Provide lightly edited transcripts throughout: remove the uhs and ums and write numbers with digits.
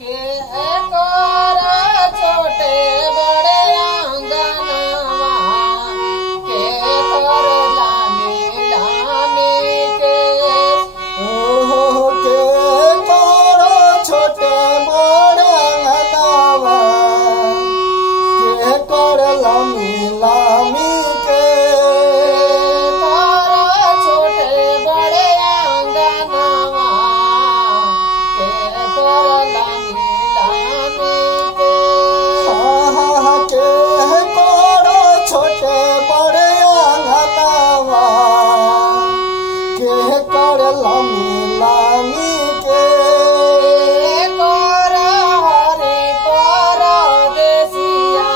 के कर छोटे बड़े आंगनवा के कर लामी लामी के ओहो के करो छोटे बड़े अंगनवा के कर लामी लामी के कर छोटे बड़े आंगनवा के कर लामी लामी के आहा के करो छोटे बड़े अंगनवा के कर लामी लामी के कर हरि परदेसिया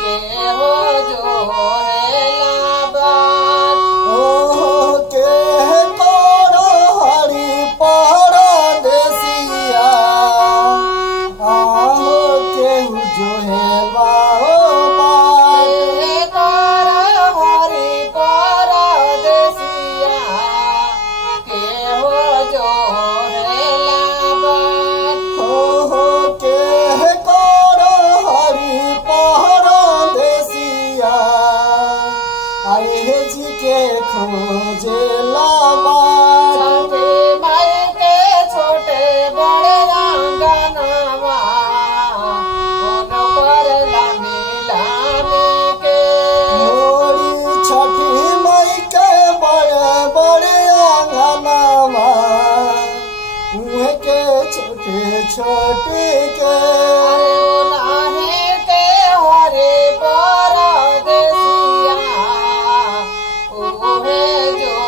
के हो जो है लाबाद ओहो के करो हरि परदेसिया आहो केहू जो है बाहो बात कर हरि परदेसिया के हो जो है लाबाद ओहो के करो हरि परदेसिया आए जी के खोजे लाबात संगे माई के छोटे बड़े आंगनवा कोनो कर लामी लामी के मोरी छठी मई के बड़े बड़े आंगनवा उहे के छोटे छोटे के नाहे के हरे परदेसिया उहे जो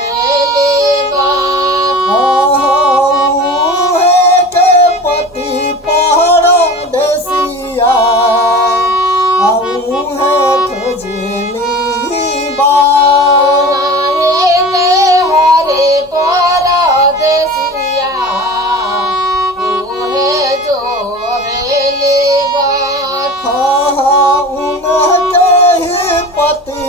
है लेबान उहे के पति परदेसिया उहे खोजली बात नाहे के हरे परदेसिया उहे जो है लेबान उनके ही पति